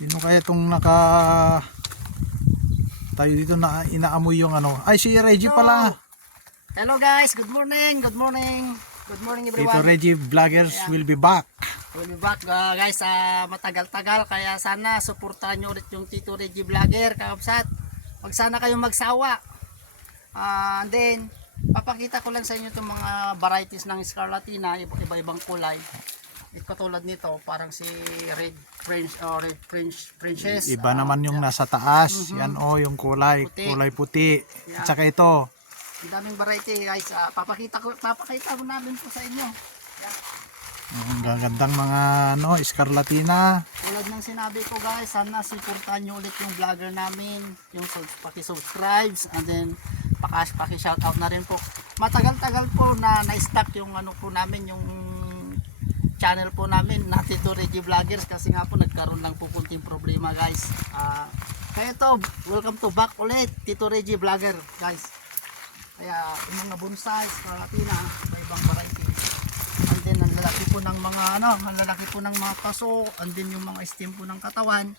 Sino kaya itong naka tayo dito na inaamoy yung ano? Ay, si Reggie pala. Hello guys, good morning, good morning. Good morning Tito everyone. Reggie Vloggers Ayan. will be back. We'll be back guys, matagal-tagal kaya sana suportahan nyo ulit yung Tito Reggie Vlogger, kakapsat. Wag sana kayong magsawa. And then papakita ko lang sa inyo itong mga varieties ng Scarlatina, iba-ibang kulay. Katulad nito, parang si Red French Princess. Iba naman yung nasa taas. Yan yung kulay, Puti. kulay puti. Yeah. At saka ito. Ang daming variety guys. Papakita ko namin po sa inyo. Yeah. Ang gagandang mga Scarlatina. Tulad ng sinabi ko guys, sana supportahan nyo ulit yung vlogger namin, yung paki-subscribe, and then paki-shoutout na rin po. Matagal-tagal po na na-stock yung ano po namin, yung channel po namin na Tito Reggie Vloggers, kasi nga po nagkaroon lang po kunting problema guys. Kaya ito, welcome to back ulit Tito Reggie Vlogger guys. Kaya yung mga bonsai, Scarlatina, may ibang variety. And then ang lalaki po ng mga ang lalaki po ng mga paso, and then yung mga stem po ng katawan.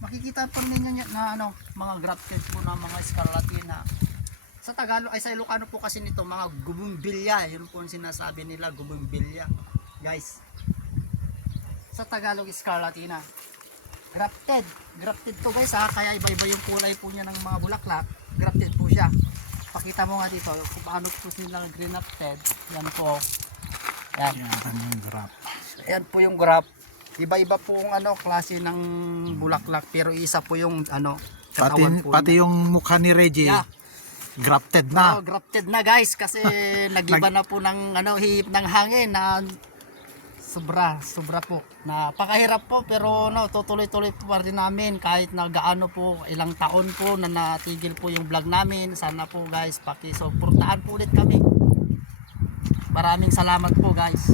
Makikita po ninyo na mga grafted po ng mga Scarlatina. Sa Tagalog ay sa Ilocano po kasi nito mga gumumbilya, yun po ang sinasabi nila, gumumbilya. Guys, sa Tagalog Scarlatina. Grafted to guys kaya iba-iba yung kulay po niya ng mga bulaklak. Grafted po siya. Pakita mo nga dito kung paano po silang grafted. Yan po. Yan. Yan yung grap. Ayan po yung graph. Iba-iba po ang klase ng bulaklak, pero isa po yung katawan po. Pati yung mukha ni Reggie. Yeah. Grafted na. Grafted na guys kasi nagiba na po ng hihip ng hangin na sobra po. Napakahirap po pero tutuloy-tuloy po pa rin namin kahit na gaano po, ilang taon po na natigil po yung vlog namin. Sana po guys, paki-suportahan po ulit kami. Maraming salamat po guys.